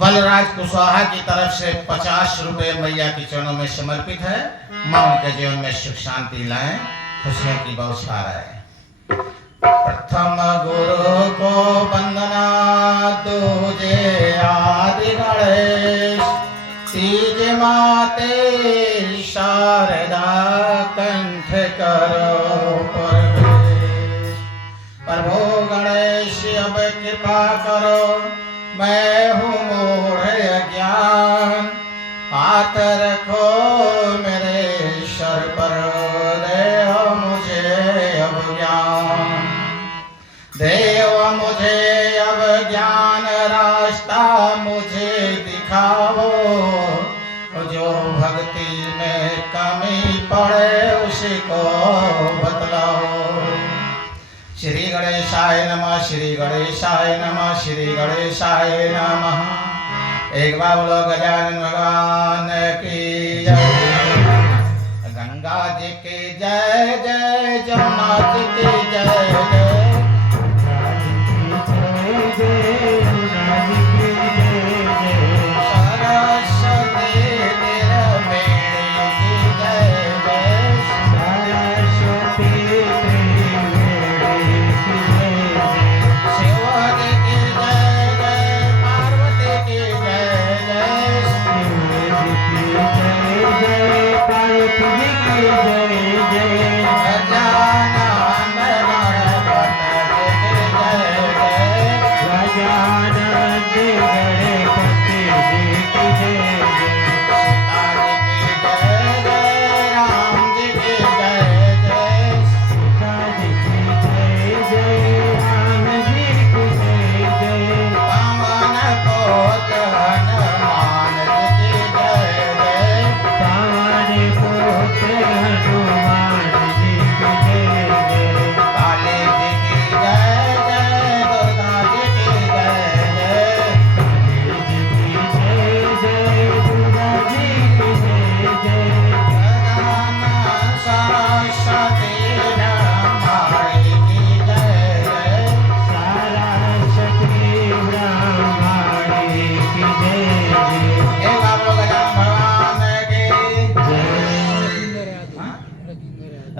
बलराज कुशवाहा की तरफ से 50 रुपए मैया के चरणों में समर्पित है। मां उनके जीवन में सुख शांति लाएं, खुशियों की बौछार है। प्रथम गुरु को वंदना, दूजे आदि गणेश, तीज माते शारदा कंठ करो प्रवेश। प्रभु गणेश अब कृपा करो, मैं हूँ मूढ़ अज्ञान, हाथ रखो मेरे सर पर, देव मुझे अब ज्ञान, देव मुझे अब ज्ञान, रास्ता मुझे दिखाओ, जो भक्ति में कमी पड़े उसी को बतलाओ। श्री गणेशाय नमः, श्री गणेशाय नमः, श्री गणेशाय नमः। एक बार बोलो गजानन भगवान की जय। गंगा जी की जय जय, जमुना जी की जय जय,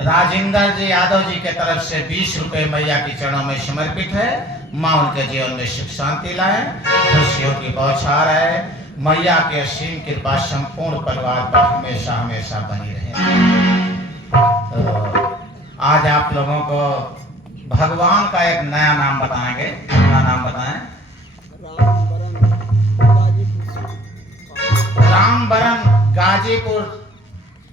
राजेंद्र जी यादव जी के तरफ से 20 रुपए मैया की चरणों में समर्पित है। मां उनके जीवन में सुख शांति लाए, खुशियों की बौछार है। मैया की असीम कृपा संपूर्ण परिवार पर हमेशा हमेशा बनी रहे। तो आज आप लोगों को भगवान का एक नया नाम बताएंगे। अपना नाम बताएं। रामबरन गाजीपुर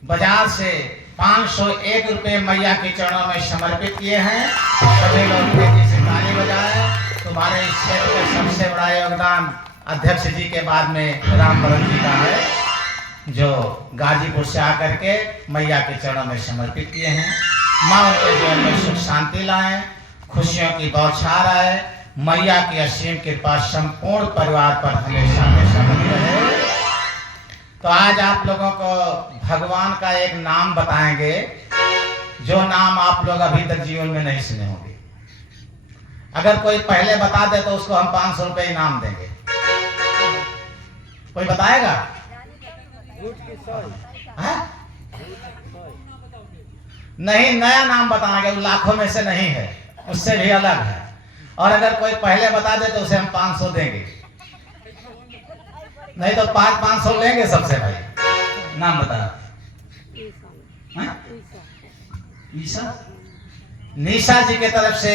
बाजार से 501 रुपए मैया के चरणों में समर्पित किए हैं। सभी लोग तेजी से ताली बजाएं। तुम्हारे इस क्षेत्र में सबसे बड़ा योगदान अध्यक्ष जी के बाद में रामबरन जी का है, जो गाजीपुर से आकर के मैया के चरणों में समर्पित किए हैं। मां उनके जीवन में सुख शांति लाएं, खुशियों की बौछार आए। मैया की असीम कृपा संपूर्ण परिवार पर हमेशा हमेशा बनी रहे। तो आज आप लोगों को भगवान का एक नाम बताएंगे, जो नाम आप लोग अभी तक जीवन में नहीं सुने होंगे। अगर कोई पहले बता दे तो उसको हम 500 रुपए इनाम देंगे। कोई बताएगा? नहीं, नया नाम बताएंगे, वो लाखों में से नहीं है, उससे भी अलग है। और अगर कोई पहले बता दे तो उसे हम 500 देंगे, नहीं तो 500 लेंगे सबसे। भाई नाम बता। ईसा निशा जी के तरफ से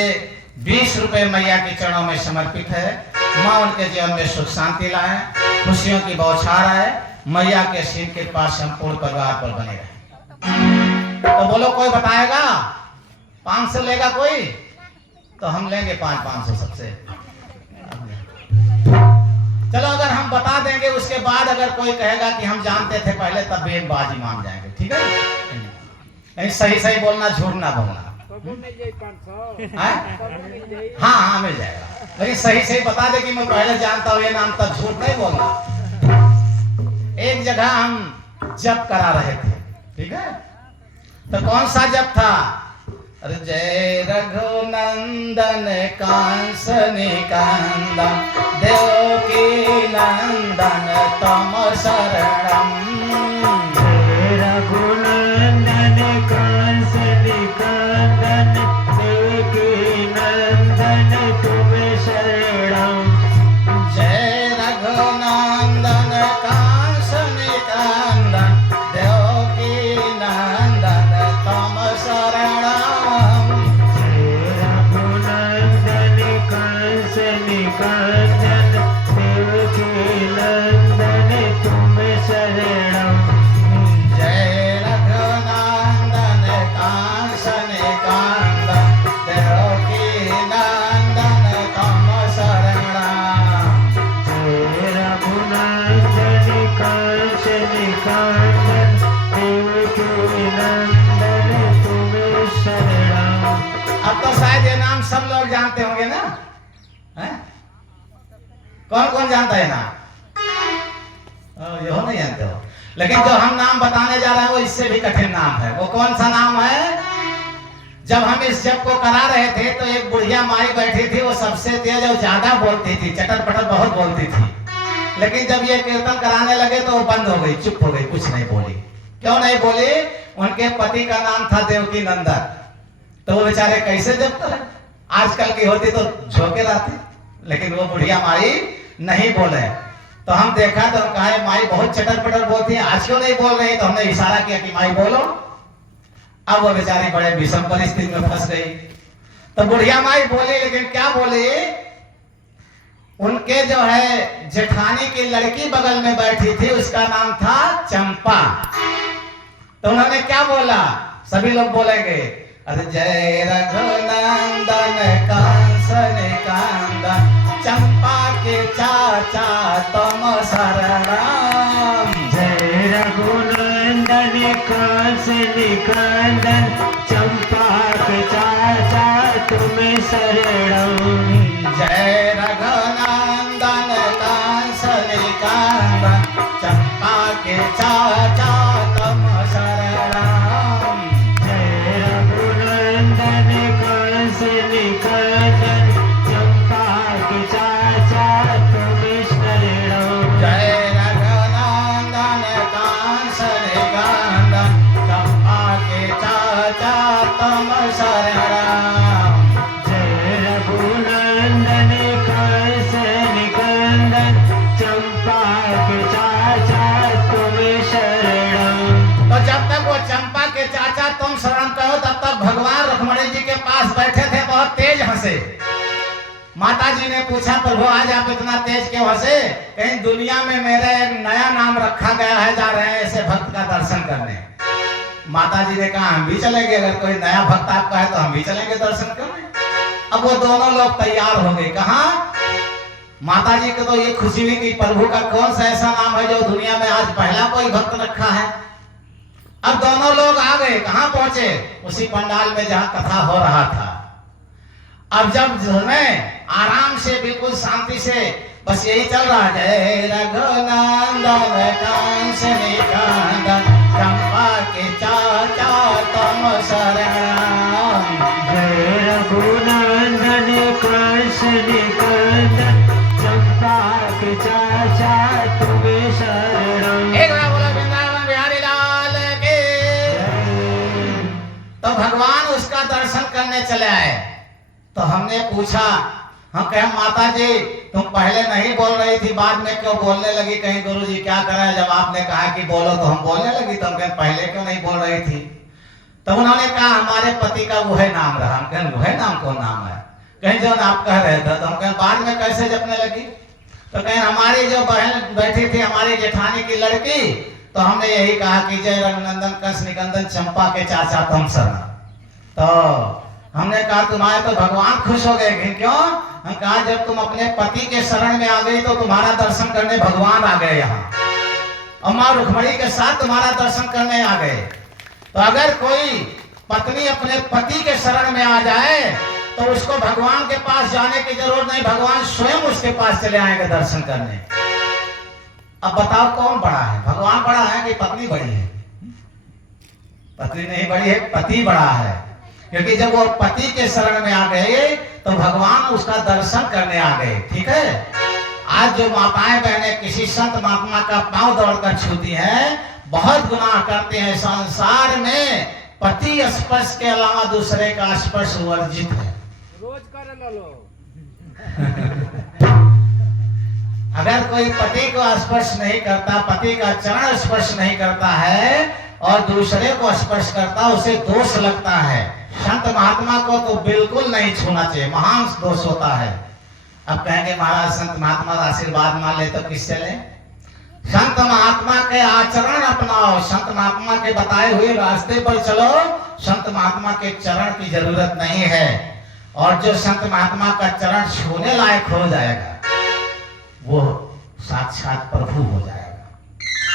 20 रुपए मैया के चरणों में समर्पित है। मां उनके जीवन में सुख शांति लाए, खुशियों की बौछार आए। मैया के असीम कृपा संपूर्ण परिवार पर बने रहे। तो बोलो, कोई बताएगा? 500 लेगा कोई? तो हम लेंगे 500 सबसे। चलो, अगर हम बता देंगे उसके बाद अगर कोई कहेगा कि हम जानते थे पहले, तब भी बाजी मान जाएंगे। ठीक है? नहीं, सही सही बोलना, झूठ ना बोलना। हाँ हाँ मिल जाएगा, लेकिन सही सही बता दे कि मैं पहले जानता हूँ ये नाम, तब झूठ नहीं बोलना। एक जगह हम जप करा रहे थे, ठीक है? तो कौन सा जप था? जय रघुनंदन कांस निकंदन देवकी शरणम। रघुनंदन कंस निकंदन देवकी नंदन तुम शरणम। जय रघुनंदन कांस निकंदन देवकी नंदन तम शरणम। जय रघुनंदन कंस निकंदन देवकी नंदन तुम शरणम। जय रघुनंदन कांस निकंदन देवकी नंदन तम शरणम। जय रघुनंदन कंस निकंदन देवकी नंदन तुम शरणम। अब तो शायद ये नाम सब लोग जानते होंगे ना, हैं? कौन कौन जानता है नाम? ये हो नहीं जानते हो, लेकिन जो हम नाम बताने जा रहे हैं वो इससे भी कठिन नाम है। वो कौन सा नाम है? जब हम इस जप को करा रहे थे तो एक बुढ़िया माई बैठी थी, वो सबसे तेज और ज्यादा बोलती थी, चटर पटर बहुत बोलती थी। लेकिन जब ये कीर्तन कराने लगे तो वो बंद हो गई, चुप हो गई, कुछ नहीं बोली। क्यों नहीं बोली? उनके पति का नाम था देवकी नंदन। तो वो बेचारे कैसे जप करें? आजकल की होती तो झोंके रहती, लेकिन वो बुढ़िया माई नहीं बोले। तो हम देखा तो हम कहा माई बहुत चटर पटर बोलती है, आज क्यों नहीं बोल रही? तो हमने इशारा किया कि माई बोलो। अब वो बेचारी बड़े विषम परिस्थिति में फंस गई। तो बुढ़िया माई बोली, लेकिन क्या बोली? उनके जो है जेठानी की लड़की बगल में बैठी थी, उसका नाम था चंपा। तो उन्होंने क्या बोला? सभी लोग बोलेंगे, अरे जय रघुनंदन कंस निकंदन चंपा के चाचा तुम शरणम। जय रघुनंदन कंस निकंदन चंपा के चाचा तुम शरणम। जय रघुनंदन कंस निकंदन चंपा के चाचा तुम शरणम। जय रघुनंदन कंस निकंदन चंपा के चाचा तुम शरणम। जय रघुनंदन कंस निकंदन चंपा के चाचा तुम शरणम। जय रघुनंदन कंस निकंदन चंपा के चाचा तुम शरणम। तो जब तक वो चंपा के चाचा तुम शरण कहो तब तक भगवान रुक्मणी जी के पास बैठे थे, बहुत तेज हंसे। माता जी ने पूछा, प्रभु आज आप इतना तेज क्यों हंसे? कहीं दुनिया में मेरा एक नया नाम रखा गया है, जा रहे हैं ऐसे भक्त का दर्शन करने। माता जी ने कहा हम भी चलेंगे, अगर कोई नया भक्त आपका है तो हम भी चलेंगे दर्शन करने। अब वो दोनों लोग तैयार हो गए। कहा? माता जी को तो ये खुशी हुई कि प्रभु का कौन सा ऐसा नाम है जो दुनिया में आज पहला कोई भक्त रखा है। अब दोनों लोग आ गए, कहां पहुंचे? उसी पंडाल में जहां कथा हो रहा था। अब जब में आराम से बिल्कुल शांति से बस यही चल रहा है, जय रघुनंदन कंस निकंदन चंपा के चाचा तुम शरणम। जय रघुनंदन कंस निकंदन चंपा के चाचा तुम शरणम। एक बार बोला वृंदावन बिहारी लाल की। तो भगवान उसका दर्शन करने चले आए। तो हमने पूछा, हम कहे माता जी तुम पहले नहीं बोल रही थी, बाद में क्यों बोलने लगी? कहीं गुरु जी क्या करा? जब आपने कहा कि बोलो तो हम बोलने लगी। तो हम कहें पहले क्यों नहीं बोल रही थी? तो उन्होंने कहा हमारे पति का वह नाम रहा। हम कहें वह नाम कौन नाम है? कहीं जो आप कह रहे थे। तो हम कहें बाद में कैसे जपने लगी? तो कहें हमारी जो बहन बैठी थी, हमारी जेठानी की लड़की, तो हमने यही कहा कि जय रघुनंदन कंस निकंदन चंपा के चाचा तुम शरण। तो हमने कहा तुम्हारे तो भगवान खुश हो गए। क्यों? हम कहा जब तुम अपने पति के शरण में आ गई तो तुम्हारा दर्शन करने भगवान आ गए यहाँ, और माँ रुक्मणी के साथ तुम्हारा दर्शन करने आ गए। तो अगर कोई पत्नी अपने पति के शरण में आ जाए तो उसको भगवान के पास जाने की जरूरत नहीं, भगवान स्वयं उसके पास चले आएंगे दर्शन करने। अब बताओ कौन बड़ा है? भगवान बड़ा है कि पत्नी बड़ी है? पत्नी नहीं बड़ी है, पति बड़ा है। क्योंकि जब वो पति के शरण में आ गए तो भगवान उसका दर्शन करने आ गए। ठीक है, आज जो माताएं बहनें किसी संत महात्मा का पांव दौड़कर छूती हैं, बहुत गुनाह करते हैं। संसार में पति स्पर्श के अलावा दूसरे का स्पर्श वर्जित है। रोज करे ला लो। अगर कोई पति को स्पर्श नहीं करता, पति का चरण स्पर्श नहीं करता है और दूसरे को स्पर्श करता, उसे दोष लगता है। संत महात्मा को तो बिल्कुल नहीं छूना चाहिए, महान दोष होता है। अब कहेंगे महाराज संत महात्मा का आशीर्वाद मान ले तो किससे ले? संत महात्मा के आचरण अपनाओ, संत महात्मा के बताए हुए रास्ते पर चलो। संत महात्मा के चरण की जरूरत नहीं है। और जो संत महात्मा का चरण छूने लायक हो जाएगा, वो साक्षात प्रभु हो जाएगा।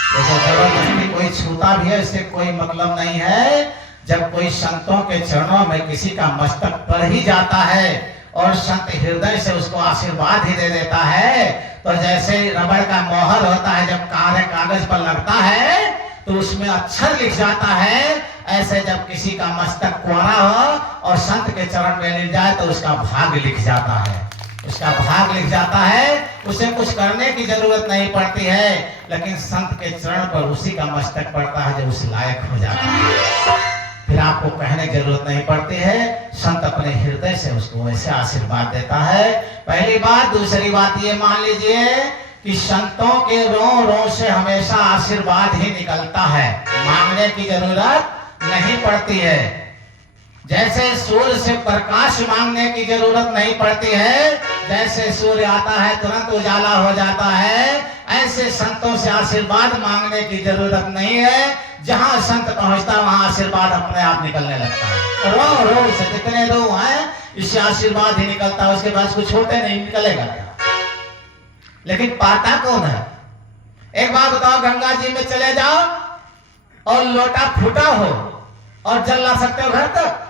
तो जबरदस्ती कोई छूता भी है, इससे कोई मतलब नहीं है। जब कोई संतों के चरणों में किसी का मस्तक पड़ ही जाता है और संत हृदय से उसको आशीर्वाद ही दे देता है, तो जैसे रबड़ का मोहर होता है, जब कागज पर लगता है तो उसमें अक्षर लिख जाता है, ऐसे जब किसी का मस्तक कोरा हो और संत के चरण में लिख जाए तो उसका भाग्य लिख जाता है। उसका भाग लिख जाता है, उसे कुछ करने की जरूरत नहीं पड़ती है, लेकिन संत के चरण पर उसी का मस्तक पड़ता है जो उस लायक हो जाता है। फिर आपको कहने की जरूरत नहीं पड़ती है, संत अपने हृदय से उसको वैसे आशीर्वाद देता है। पहली बात। दूसरी बात ये मान लीजिए कि संतों के रो से हमेशा आशीर्वाद ही निकलता है, मांगने की जरूरत नहीं पड़ती है। जैसे सूर्य से प्रकाश मांगने की जरूरत नहीं पड़ती है, जैसे सूर्य आता है तुरंत उजाला हो जाता है, ऐसे संतों से आशीर्वाद मांगने की जरूरत नहीं है। जहां संत पहुंचता वहां आशीर्वाद अपने आप निकलने लगता है। रो से जितने रो हैं, इससे आशीर्वाद ही निकलता है, उसके बाद कुछ छोटे नहीं निकलेगा क्या? लेकिन पाता कौन है? एक बात बताओ, गंगा जी में चले जाओ और लोटा फूटा हो और जल ला सकते हो घर तक?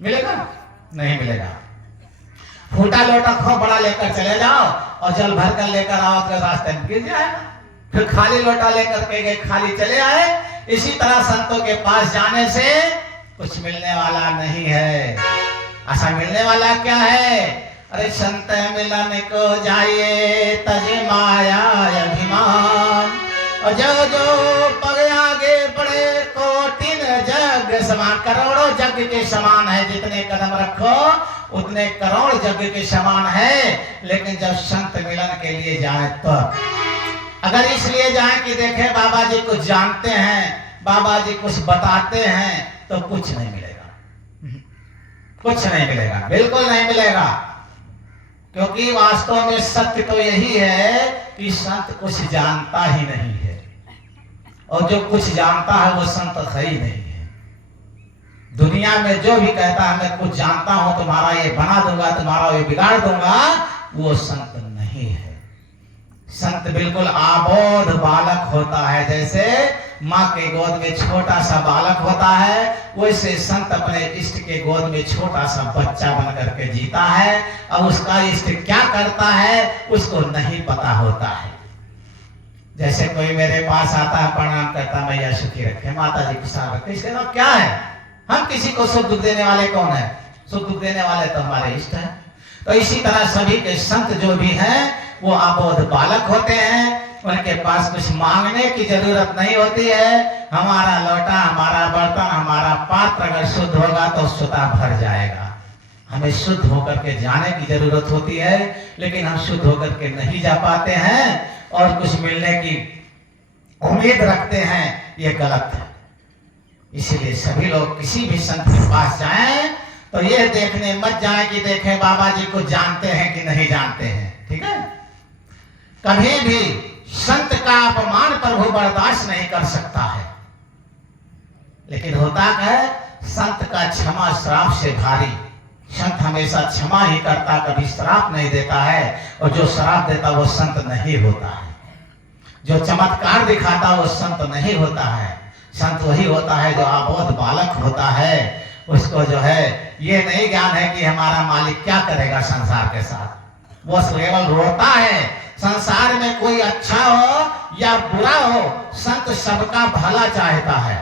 मिलेगा? नहीं मिलेगा। फूटा लोटा खूब बड़ा लेकर चले जाओ और जल भर कर लेकर आओ तो रास्ते में गिर जाएगा। फिर खाली लोटा लेकर के गए, खाली चले आए। इसी तरह संतों के पास जाने से कुछ मिलने वाला नहीं है। ऐसा मिलने वाला क्या है? अरे संत मिलन को जाइए तजे माया अभिमान, और जो जो पग आगे बढ़े कोटिन जग समान। करोड़ों जग के समान है, जितने कदम रखो उतने करोड़ जग के समान है। लेकिन जब संत मिलन के लिए जाए तो, अगर इसलिए जाए कि देखे बाबा जी कुछ जानते हैं, बाबा जी कुछ बताते हैं, तो कुछ नहीं मिलेगा। कुछ नहीं मिलेगा, बिल्कुल नहीं मिलेगा। क्योंकि वास्तव में सत्य तो यही है कि संत कुछ जानता ही नहीं है, और जो कुछ जानता है वो संत है ही नहीं है। दुनिया में जो भी कहता है मैं कुछ जानता हूं, तुम्हारा ये बना दूंगा, तुम्हारा ये बिगाड़ दूंगा, वो संत नहीं है। संत बिल्कुल आबोध बालक होता है। जैसे माँ के गोद में छोटा सा बालक होता है, वैसे संत अपने इष्ट के गोद में छोटा सा बच्चा बन करके जीता है। अब उसका इष्ट क्या करता है उसको नहीं पता होता है। जैसे कोई मेरे पास आता है, प्रणाम करता, मैया सुखी रखे, माता जी खुशहाल रखे, इसके नाम क्या है? हम किसी को सुख दुख देने वाले कौन है? सुख दुख देने वाले तो हमारे इष्ट है। तो इसी तरह सभी के संत जो भी हैं वो अबोध बालक होते हैं। उनके पास कुछ मांगने की जरूरत नहीं होती है। हमारा लोटा, हमारा बर्तन, हमारा पात्र अगर शुद्ध होगा तो स्वतः भर जाएगा। हमें शुद्ध होकर के जाने की जरूरत होती है, लेकिन हम शुद्ध होकर के नहीं जा पाते हैं और कुछ मिलने की उम्मीद रखते हैं, ये गलत है। इसीलिए सभी लोग किसी भी संत के पास जाएं तो ये देखने मत जाए कि देखें बाबा जी को जानते हैं कि नहीं जानते हैं। ठीक है? कभी भी संत का अपमान प्रभु बर्दाश्त नहीं कर सकता है। लेकिन होता है संत का क्षमा श्राप से भारी। संत हमेशा क्षमा ही करता, कभी श्राप नहीं देता है, और जो श्राप देता वो संत नहीं होता है। जो चमत्कार दिखाता वो संत नहीं होता है। संत वही होता है जो अबोध बालक होता है। उसको जो है ये नहीं ज्ञान है कि हमारा मालिक क्या करेगा संसार के साथ। वो केवल रोता है। संसार में कोई अच्छा हो या बुरा हो, संत सबका भला चाहता है।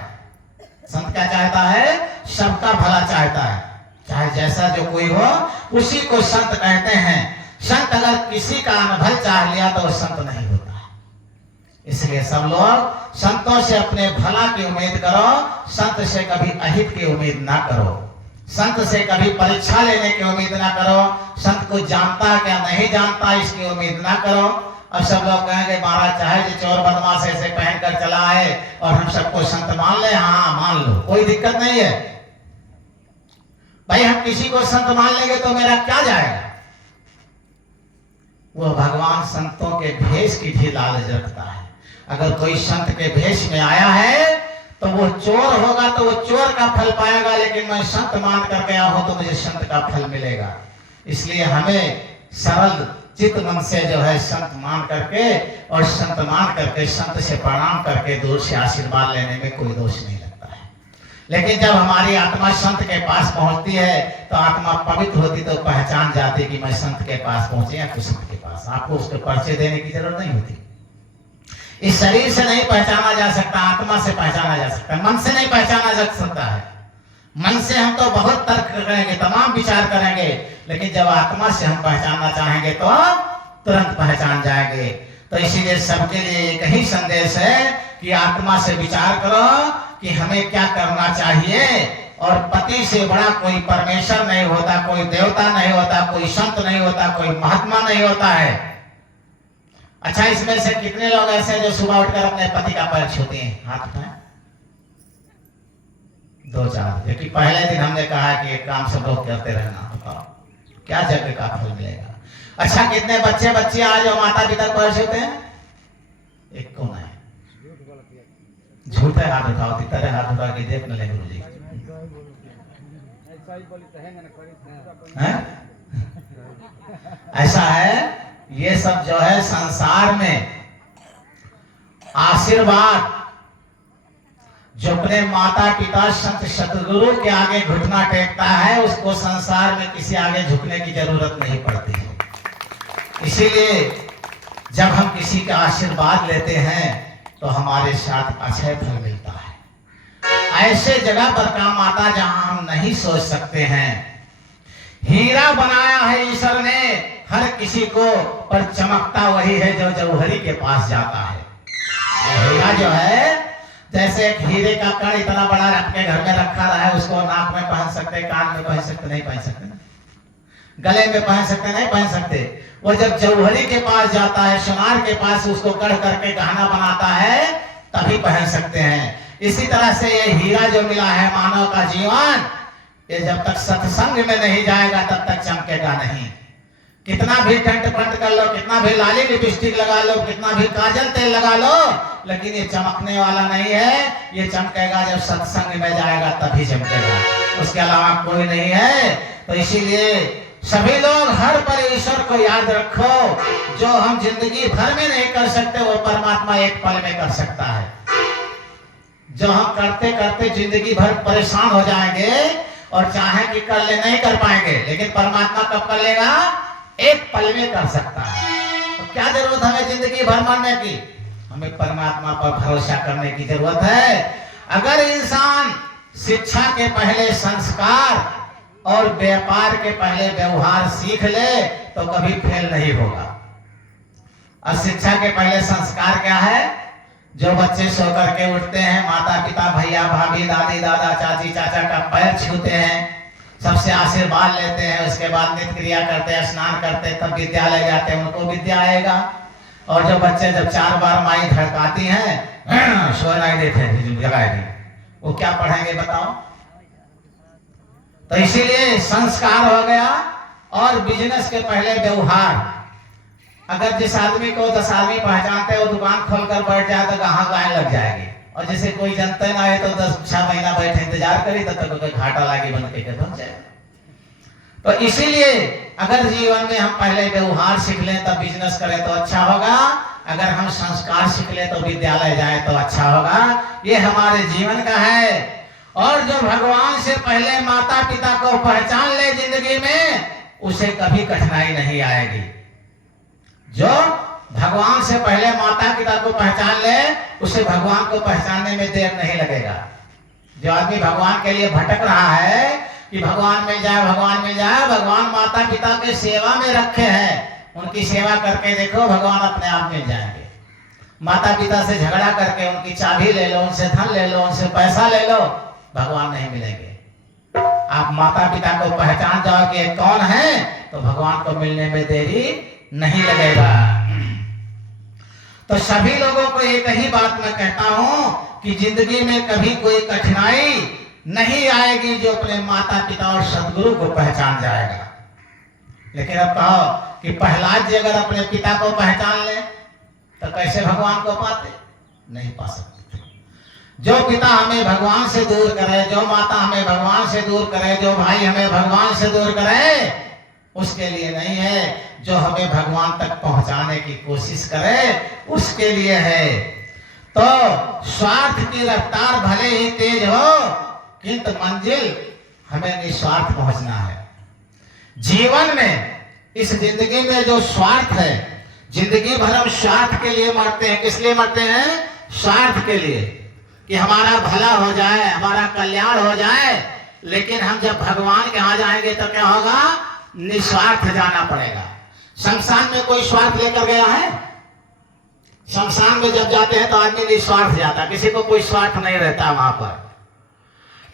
संत क्या चाहता है? सबका भला चाहता है। चाहे जैसा जो कोई हो, उसी को संत कहते हैं। संत अगर किसी का अनभल चाह लिया तो वो संत नहीं होता है। इसलिए सब लोग संतों से अपने भला की उम्मीद करो, संत से कभी अहित की उम्मीद ना करो, संत से कभी परीक्षा लेने की उम्मीद ना करो, संत को जानता है क्या नहीं जानता इसकी उम्मीद ना करो। अब सब लोग कहेंगे महाराज चाहे जो चोर बदमाश ऐसे पहन कर चला है और हम सबको संत मान ले, हाँ मान लो, कोई दिक्कत नहीं है भाई। हम किसी को संत मान लेंगे तो मेरा क्या जाएगा। वो भगवान संतों के भेष की भी लालच रखता है। अगर कोई संत के भेष में आया है तो वो चोर होगा तो वो चोर का फल पाएगा, लेकिन मैं संत मान कर गया हूं तो मुझे संत का फल मिलेगा। इसलिए हमें सरल चित्त मन से जो है संत मान करके और संत मान करके संत से प्रणाम करके दूर से आशीर्वाद लेने में कोई दोष नहीं लगता है। लेकिन जब हमारी आत्मा संत के पास पहुंचती है तो आत्मा पवित्र होती तो पहचान जाती कि मैं संत के पास पहुंचे या किसी के पास। आपको उसके परिचय देने की जरूरत नहीं होती। इस शरीर से नहीं पहचाना जा सकता, आत्मा से पहचाना जा सकता है, मन से नहीं पहचाना जा सकता है। मन से हम तो बहुत तर्क करेंगे, तमाम विचार करेंगे, लेकिन जब आत्मा से हम पहचानना चाहेंगे तो तुरंत पहचान जाएंगे। तो इसीलिए सबके लिए एक ही संदेश है कि आत्मा से विचार करो कि हमें क्या करना चाहिए। और पति से बड़ा कोई परमेश्वर नहीं होता, कोई देवता नहीं होता, कोई संत नहीं होता, कोई महात्मा नहीं होता है। अच्छा, इसमें से कितने लोग ऐसे जो सुबह उठकर अपने पति का पैर छूते हैं? हाथ में 2-4। क्योंकि पहले दिन हमने कहा कि एक काम सब लोग करते रहना, बताओ क्या जगह का फल मिलेगा। अच्छा, कितने बच्चे बच्चे आज जो माता पिता पैर छूते हैं? एक कौन है? झूठे हाथ उठाओ, तितर हाथ उठा के देख न ले गुरु जी। ऐसा है, ये सब जो है संसार में आशीर्वाद जो अपने माता पिता संत सतगुरु के आगे घुटना टेकता है उसको संसार में किसी आगे झुकने की जरूरत नहीं पड़ती है। इसीलिए जब हम किसी का आशीर्वाद लेते हैं तो हमारे साथ अक्षय फल मिलता है। ऐसे जगह पर काम आता जहां हम नहीं सोच सकते हैं। हीरा बनाया है ईश्वर ने हर किसी को, पर चमकता वही है जो जौहरी के पास जाता है। हीरा जो है, जैसे एक हीरे का कण इतना बड़ा अपने घर में रखा रहा है, उसको नाक में पहन सकते, कान में पहन सकते, नहीं पहन सकते ना, गले में पहन सकते, नहीं पहन सकते। वो जब जौहरी के पास जाता है, सोनार के पास, उसको गढ़ करके गहना बनाता है, तभी पहन सकते हैं। इसी तरह से ये हीरा जो मिला है मानव का जीवन, ये जब तक सत्संग में नहीं जाएगा तब तक चमकेगा नहीं। कितना भी टंट पंट कर लो, कितना भी लाली लिपस्टिक लगा लो, कितना भी काजल तेल लगा लो, लेकिन ये चमकने वाला नहीं है। ये चमकेगा जब सत्संग में जाएगा तभी चमकेगा, उसके अलावा कोई नहीं है। तो इसीलिए सभी लोग हर पल ईश्वर को याद रखो। जो हम जिंदगी भर में नहीं कर सकते वो परमात्मा एक पल में कर सकता है। जो हम करते करते जिंदगी भर परेशान हो जाएंगे और चाहे कि कर ले, नहीं कर पाएंगे, लेकिन परमात्मा कब कर लेगा? एक पल में कर सकता है। तो क्या जरूरत हमें जिंदगी भर मरने की? हमें परमात्मा पर भरोसा करने की जरूरत है। अगर इंसान शिक्षा के पहले संस्कार और व्यापार के पहले व्यवहार सीख ले तो कभी फेल नहीं होगा। और शिक्षा के पहले संस्कार क्या है? जो बच्चे सो करके उठते हैं, माता पिता भैया भाभी दादी दादा चाची चाचा का पैर छूते हैं, सबसे आशीर्वाद लेते हैं, उसके बाद नित्य क्रिया करते हैं, स्नान करते हैं, तब विद्यालय जाते हैं, उनको विद्या आएगा। और जो बच्चे जब 4 बार माई धड़काती हैं, सो नहीं देते जगाएगी, वो क्या पढ़ेंगे बताओ? तो इसीलिए संस्कार हो गया। और बिजनेस के पहले व्यवहार। अगर जिस आदमी को 10 आदमी पहचानते हैं वो दुकान खोलकर बैठ जाए तो कहाँ गाय लग जाएगी। और जैसे कोई जनता ना है तो 10-6 महीना बैठे इंतजार करी तब तक कोई घाटा लागी बन के बन जाए। तो इसीलिए अगर जीवन में हम पहले व्यवहार सीख लें तब बिजनेस करें तो अच्छा होगा। अगर हम संस्कार सीख लें तो विद्यालय जाए तो अच्छा होगा। ये हमारे जीवन का है। और जो भगवान से पहले माता पिता को पहचान ले जिंदगी में, उसे कभी कठिनाई नहीं आएगी। जो भगवान से पहले माता पिता को पहचान ले, उसे भगवान को पहचानने में देर नहीं लगेगा। जो आदमी भगवान के लिए भटक रहा है, कि भगवान मिल जाए, भगवान मिल जाए। भगवान माता पिता के सेवा में रखे हैं, उनकी सेवा करके देखो भगवान अपने आप मिल जाएंगे। माता पिता से झगड़ा करके उनकी चाबी ले लो, उनसे धन ले लो, उनसे पैसा ले लो, भगवान नहीं मिलेंगे। आप माता पिता को पहचान जाओ कि ये कौन है, तो भगवान को मिलने में देरी नहीं लगेगा। तो सभी लोगों को एक ही बात मैं कहता हूं कि जिंदगी में कभी कोई कठिनाई नहीं आएगी जो अपने माता पिता और सदगुरु को पहचान जाएगा। लेकिन अब कहो कि प्रहलाद जी अगर अपने पिता को पहचान ले तो कैसे भगवान को पाते? नहीं पा सकते। जो पिता हमें भगवान से दूर करे, जो माता हमें भगवान से दूर करे, जो भाई हमें भगवान से दूर करे, उसके लिए नहीं है। जो हमें भगवान तक पहुंचाने की कोशिश करे उसके लिए है। तो स्वार्थ की रफ्तार भले ही तेज हो, किंतु मंजिल हमें निस्वार्थ पहुंचना है। जीवन में, इस जिंदगी में जो स्वार्थ है, जिंदगी भर हम स्वार्थ के लिए मरते हैं। किस लिए मरते हैं? स्वार्थ के लिए, कि हमारा भला हो जाए, हमारा कल्याण हो जाए। लेकिन हम जब भगवान के यहाँ जाएंगे तो क्या होगा? निस्वार्थ जाना पड़ेगा। शमशान में कोई स्वार्थ लेकर गया है? शमशान में जब जाते हैं तो आदमी निस्वार्थ जाता है, किसी को कोई स्वार्थ नहीं रहता वहां पर।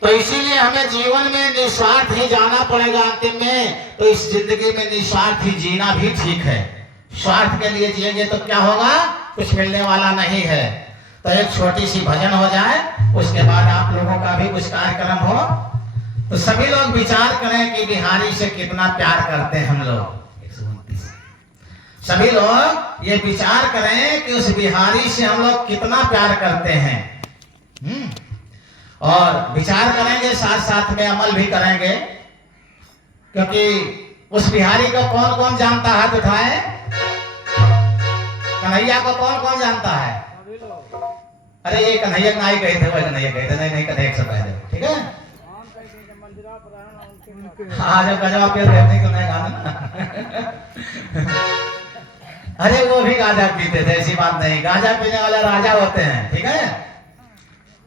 तो इसीलिए हमें जीवन में निस्वार्थ ही जाना पड़ेगा अंतिम में। तो इस जिंदगी में निस्वार्थ ही जीना भी ठीक है। स्वार्थ के लिए जिएंगे तो क्या होगा? कुछ मिलने वाला नहीं है। तो एक छोटी सी भजन हो जाए, उसके बाद आप लोगों का भी कुछ कार्यक्रम हो। तो सभी लोग विचार करें कि बिहारी से कितना प्यार करते हैं हम लोग। 129 सभी लोग ये विचार करें कि उस बिहारी से हम लोग कितना प्यार करते हैं। और विचार करेंगे, साथ साथ में अमल भी करेंगे। क्योंकि उस बिहारी को कौन कौन जानता है? हाथ उठाए। कन्हैया को कौन कौन जानता है? अरे ये कन्हैया नाई गए थे, वह कन्हैया गए थे। नहीं कन्हैया से पहले, ठीक है। हाँ, जब गजवा पे रहते तो नहीं गाना। अरे वो भी गांजा पीते थे, ऐसी बात नहीं। गांजा पीने वाले राजा होते हैं, ठीक है।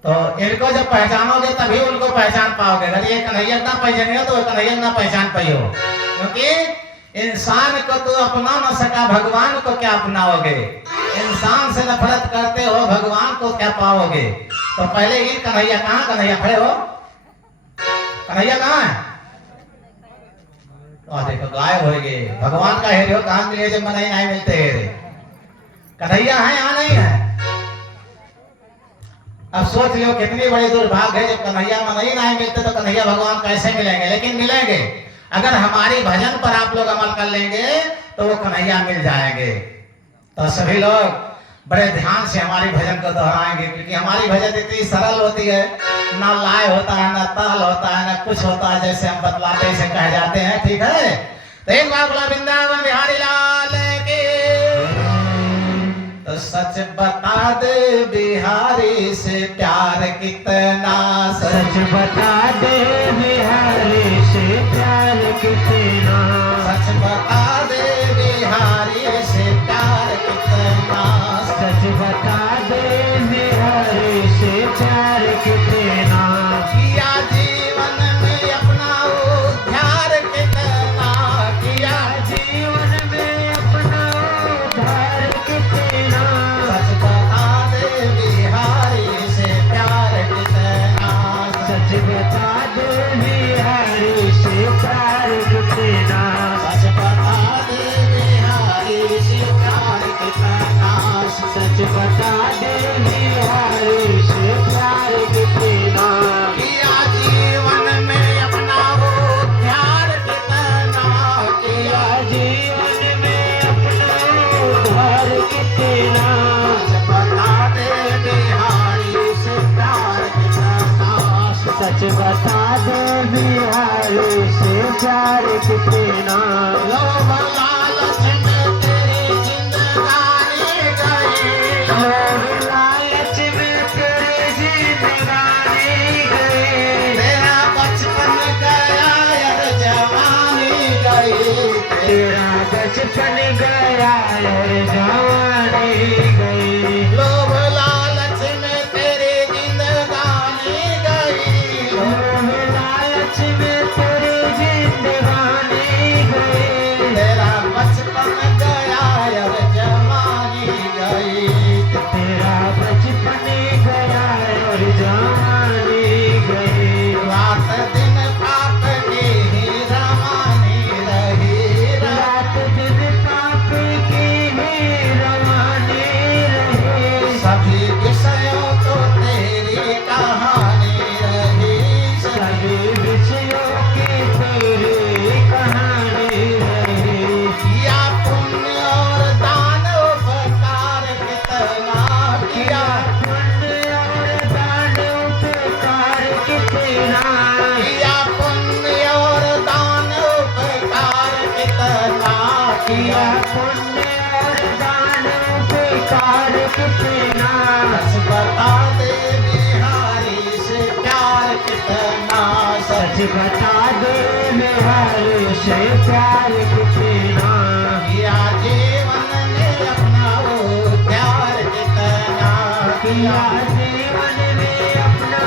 तो इनको जब पहचानोगे तभी उनको पहचान पाओगे। अगर ये कन्हैया ना पहचानियो तो कन्हैया ना पहचान पाइयो। क्योंकि इंसान को तो अपना न सका, भगवान को क्या अपनाओगे? इंसान से नफरत करते हो, भगवान को क्या पाओगे? तो पहले ही कन्हैया कहाँ? कन्हैया खड़े हो, कन्हैया कहाँ है? देखो गायब हो गए। भगवान का हेरियो कहाँ मिले जब मन नहीं मिलते हेरे। कन्हैया है यहाँ नहीं है। अब सोच लो कितनी बड़ी दुर्भाग्य है, जब कन्हैया मन नहीं मिलते तो कन्हैया भगवान कैसे मिलेंगे? लेकिन मिलेंगे अगर हमारी भजन पर आप लोग अमल कर लेंगे तो वो कन्हैया मिल जाएंगे। तो सभी लोग बड़े ध्यान से हमारी भजन को दोहराएंगे, क्योंकि हमारी भजन इतनी सरल होती है। ना लाय होता है, ना ताल होता है, ना कुछ होता है जैसे हम बतलाते से कह जाते हैं, ठीक है। तो एक बार बोला वृंदावन बिहारी लाल की। तो सच बता दे बिहारी से प्यार कितना, सच बता दे बिहारी से प्यार कितना, सच बता दे बिहारी से प्यार कितना, सच बता दे बिहारी से प्यार कितना, किया जीवन में अपना उद्धार कितना, किया जीवन में अपना उद्धार कितना, सच बता दे बिहारी से प्यार कितना, सच बता दे बिहारी से प्यार कितना, सच बता दे बिहारी से प्यार कितना, सच बता दे बिहारी से प्यार कितना, किया जीवन में अपना उद्धार कितना, किया जीवन में अपना उद्धार कितना, सच बता दे बिहारी से प्यार कितना, सच बता दे बिहारी से प्यार कितना, लोभ लालच में तेरी जिंदगानी गई, लोभ लालच में तेरी जिंदगानी गई, तेरा बचपन गया यार जवानी गई, तेरा बचपन गया और जवानी गई, लोभ लालच में तेरी जिंदगानी गई, लोभ लालच में सच बता दे बिहारी से प्यार कितना किया जीवन में अपना उद्धार कितना किया जीवन में अपना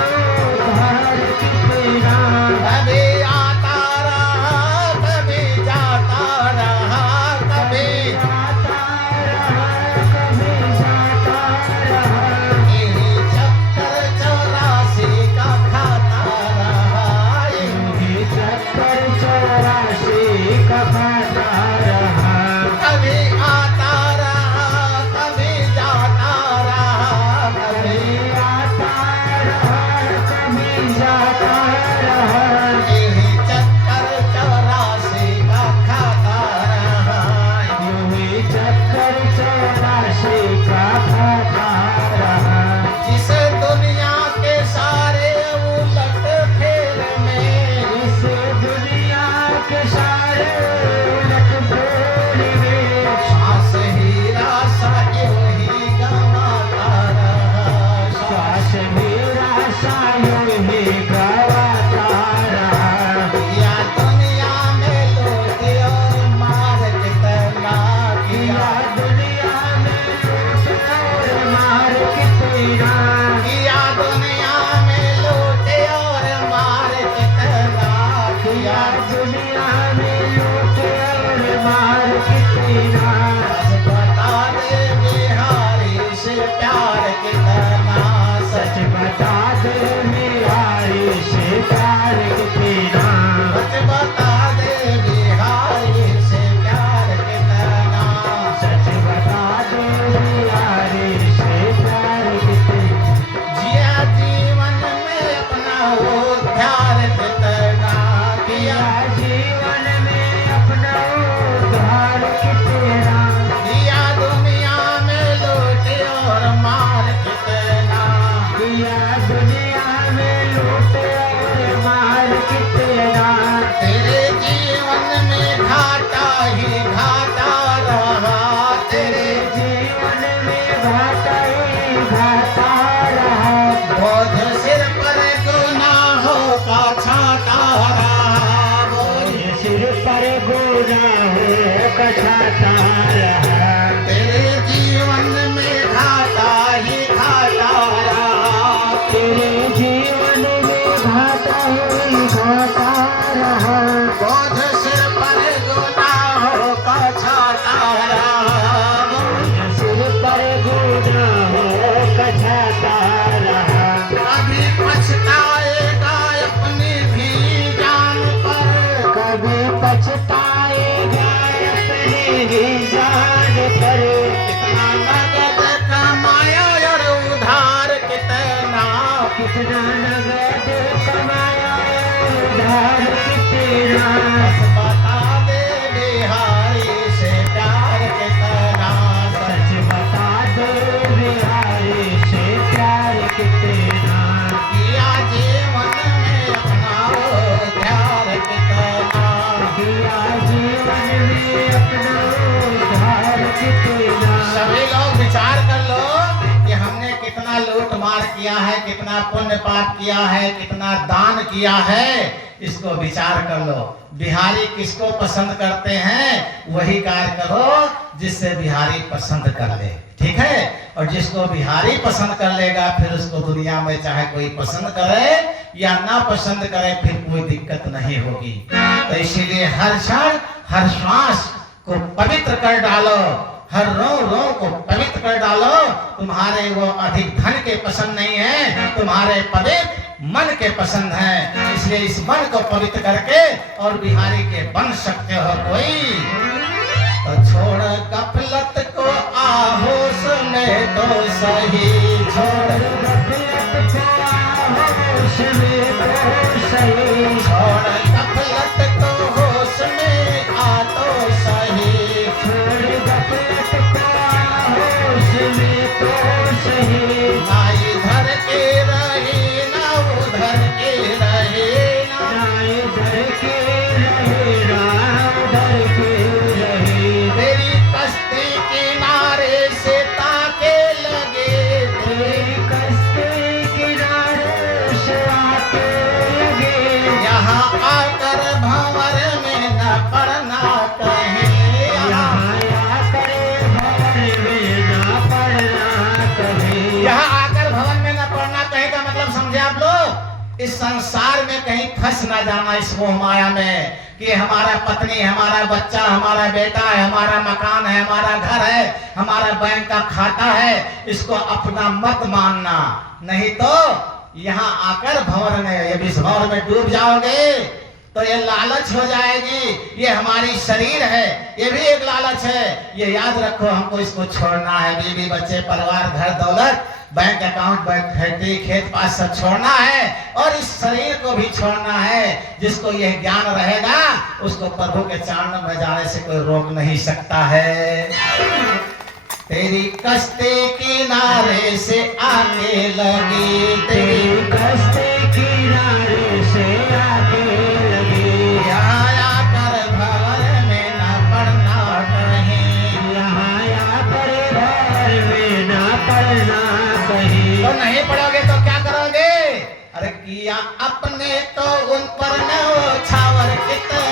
उद्धार कितना कभी आता रहा कभी जाता रहा कभी आता रहा कभी जाता रहा यही चक्कर 84 का खाता रहा ये चक्कर 84 का खाता रहा कभी आता रहा कभी जाता रहा कभी कभी आता रहा कभी जाता रहा यही चक्कर 84 का खाता रहा यूं चक्कर 84 का खाता रहा जिस दुनिया के सारे उलट फेर में इस दुनिया के सारे उलट फेर में श्वास ही रासा यूं ही गंवाता रहा श्वास मेरा सा यूं ही गवाता रहा या दुनिया में लूट और मार कितना किया या दुनिया में लूट और मार कितना किया दुनिया में लूट और मार कितना किया या दुनिया में लूट और मार कितना बस बता दे बिहारी से प्यार कितना सच बता दे बिहारी से प्यार कितना सच बता दे बिहारी से प्यार कितना सच बता दे बिहारी से प्यार कितना जिया जीवन में अपना उद्धार कितना किया या जीवन में अपना उद्धार कितना दिया दुनिया में लूट और मार कितना या दुनिया में लूट और मार कितना तेरे जीवन में घाटा ही घाटा रहा तेरे जीवन में घाटा ही घाटा रहा बोझ सिर पर गुनाहों का छाता रहा बोझ ये सिर पर गुनाहों का छाता रहा तेरे जीवन में घाटा ही घाटा रहा तेरे जीवन में घाटा ही घाटा रहा बोझ सिर पर गुनाहों का छाता रहा ये सिर पर गुनाहों का छाता रहा कभी पछताएगा अपनी भी जान पर कभी पछताएगा अपने ही जान पर कितना नगद कमाया और उधार कितना कितना नगद कमाया उधार कितना बस बता दे बिहारी से प्यार कितना सच बता दे बिहारी से प्यार कितना किया जीवन में अपना उद्धार कितना किया जीवन में अपना उद्धार कितना सभी लोग विचार कर लो कि हमने कितना लूट मार किया है कितना पुण्य पाप किया है कितना दान किया है इसको विचार कर लो बिहारी किसको पसंद करते हैं वही कार्य करो जिससे बिहारी पसंद कर ले ठीक है और जिसको बिहारी पसंद कर लेगा फिर उसको दुनिया में चाहे कोई पसंद करे या ना पसंद करे फिर कोई दिक्कत नहीं होगी तो इसीलिए हर क्षण हर श्वास को पवित्र कर डालो हर रो रो को पवित्र कर डालो तुम्हारे वो अधिक धन के पसंद नहीं है तुम्हारे पवित्र मन के पसंद है इसलिए इस मन को पवित्र करके और बिहारी के बन सकते हो कोई तो छोड़ गफलत को आहोश में तो सही छोड़ गफलत को आहोश में तो सही छोड़ गफलत को होश में आ तो सही छोड़ गफलत को आहोश में तो सही ना इधर के रहे ना उधर के रहे ना ना इधर के रहे ना उधर के रहे तेरी कश्ती किनारे इस संसार में कहीं फंस ना जाना इस मोह माया में कि हमारा पत्नी, हमारा बच्चा, हमारा बेटा है, हमारा मकान है, हमारा घर है, हमारा बैंक का खाता है, इसको अपना मत मानना। नहीं तो यहाँ आकर भंवर में, ये भी भंवर में डूब जाओगे तो ये लालच हो जाएगी। ये हमारी शरीर है, ये भी एक लालच है। ये याद रखो, हमको इसको छोड़ना है। बीवी बच्चे, परिवार, घर दौलत, बैंक अकाउंट, बैंक खेती, खेत पास सब छोड़ना है और इस शरीर को भी छोड़ना है। जिसको यह ज्ञान रहेगा उसको प्रभु के चरणों में जाने से कोई रोक नहीं सकता है। तेरी कश्ती किनारे से आके लगी, तेरी कश्ती किनारे से आके लगी, आया कर भंवर में न पड़ना कहीं, यहाँ आकर भंवर में न पड़ना कहीं। तो नहीं पढ़ोगे तो क्या करोगे? अरे किया अपने तो उन पर न छावर कितने